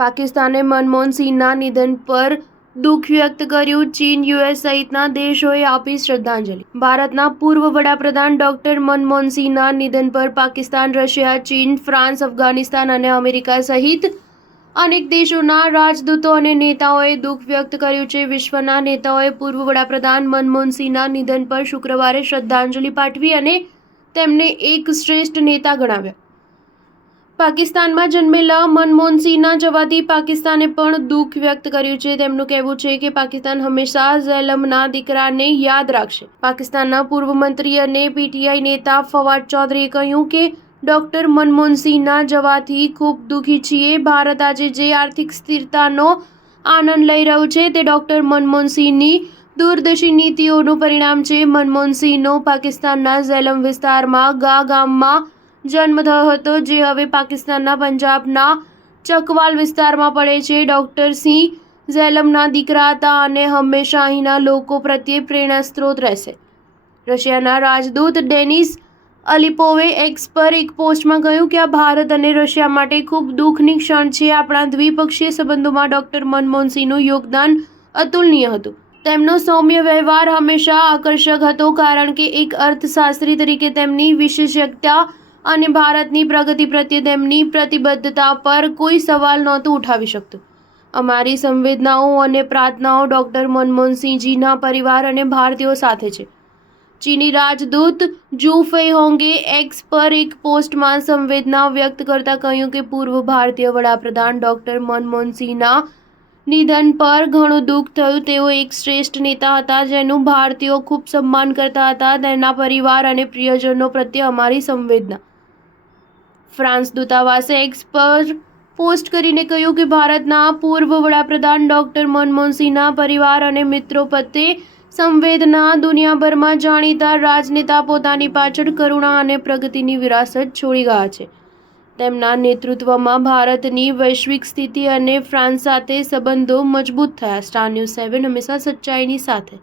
પાકિસ્તાને મનમોહન સિંહના નિધન પર દુઃખ વ્યક્ત કર્યું. ચીન, યુએસ સહિતના દેશોએ આપી શ્રદ્ધાંજલિ. ભારતના પૂર્વ વડાપ્રધાન ડોક્ટર મનમોહન સિંહના નિધન પર પાકિસ્તાન, રશિયા, ચીન, ફ્રાન્સ, અફઘાનિસ્તાન અને અમેરિકા સહિત અનેક દેશોના રાજદૂતો અને નેતાઓએ દુઃખ વ્યક્ત કર્યું છે. વિશ્વના નેતાઓએ પૂર્વ વડાપ્રધાન મનમોહન સિંહના નિધન પર શુક્રવારે શ્રદ્ધાંજલિ પાઠવી અને તેમને એક શ્રેષ્ઠ નેતા ગણાવ્યા. પાકિસ્તાનમાં જન્મેલા મનમોહન સિંહના જવાથી પાકિસ્તાને પણ દુઃખ વ્યક્ત કર્યું છે. તેમનું કહેવું છે કે પાકિસ્તાન હંમેશા ઝૈલમના દીકરાને યાદ રાખશે. પાકિસ્તાનના પૂર્વ મંત્રી અને પીટીઆઈ નેતા ફવાદ ચૌધરીએ કહ્યું કે ડોક્ટર મનમોહન સિંહના જવાથી ખૂબ દુઃખી છીએ. ભારત આજે જે આર્થિક સ્થિરતાનો આનંદ લઈ રહ્યું છે તે ડોક્ટર મનમોહન સિંહની દૂરદર્શી નીતિઓનું પરિણામ છે. મનમોહન સિંહનો પાકિસ્તાનના ઝૈલમ વિસ્તારમાં ગામમાં જન્મ થયો હતો, જે હવે પાકિસ્તાનના પંજાબના ચકવાલ વિસ્તારમાં પડે છે. ડોક્ટર સિંહ ઝૈલમના દીકરા હતા અને હંમેશા અહીંના લોકો પ્રત્યે પ્રેરણા સ્ત્રોત રહેશે. રશિયાના રાજદૂત ડેનિસ અલિપોવે એક્સ પર એક પોસ્ટમાં કહ્યું કે આ ભારત અને રશિયા માટે ખૂબ દુઃખની ક્ષણ છે. આપણા દ્વિપક્ષીય સંબંધોમાં ડોક્ટર મનમોહન સિંહનું યોગદાન અતુલનીય હતું. તેમનો સૌમ્ય વ્યવહાર હંમેશા આકર્ષક હતો, કારણ કે એક અર્થશાસ્ત્રી તરીકે તેમની વિશેષજ્ઞતા અને ભારતની પ્રગતિ પ્રત્યે તેમની પ્રતિબદ્ધતા પર કોઈ સવાલ નહોતું ઉઠાવી શકતું. અમારી સંવેદનાઓ અને પ્રાર્થનાઓ ડોક્ટર મનમોહન સિંહજીના પરિવાર અને ભારતીયો સાથે છે. ચીની રાજદૂત જુ ફેઈહોંગે એક્સ પર એક પોસ્ટમાં સંવેદના વ્યક્ત કરતા કહ્યું કે પૂર્વ ભારતીય વડાપ્રધાન ડોક્ટર મનમોહન સિંહના નિધન પર ઘણું દુઃખ થયું. તેઓ એક શ્રેષ્ઠ નેતા હતા જેનું ભારતીયો ખૂબ સન્માન કરતા હતા. તેમના પરિવાર અને પ્રિયજનો પ્રત્યે અમારી સંવેદના. ફ્રાન્સ દૂતાવાસે એક્સ પર પોસ્ટ કરીને કહ્યું કે ભારતના પૂર્વ વડાપ્રધાન ડોક્ટર મનમોહન સિંહના પરિવાર અને મિત્રો પ્રત્યે સંવેદના. દુનિયાભરમાં જાણીતા રાજનેતા પોતાની પાછળ કરુણા અને પ્રગતિની વિરાસત છોડી ગયા છે. તેમના નેતૃત્વમાં ભારતની વૈશ્વિક સ્થિતિ અને ફ્રાન્સ સાથે સંબંધો મજબૂત થયા. સ્ટાર ન્યૂઝ 7 હંમેશા સચ્ચાઈની સાથે.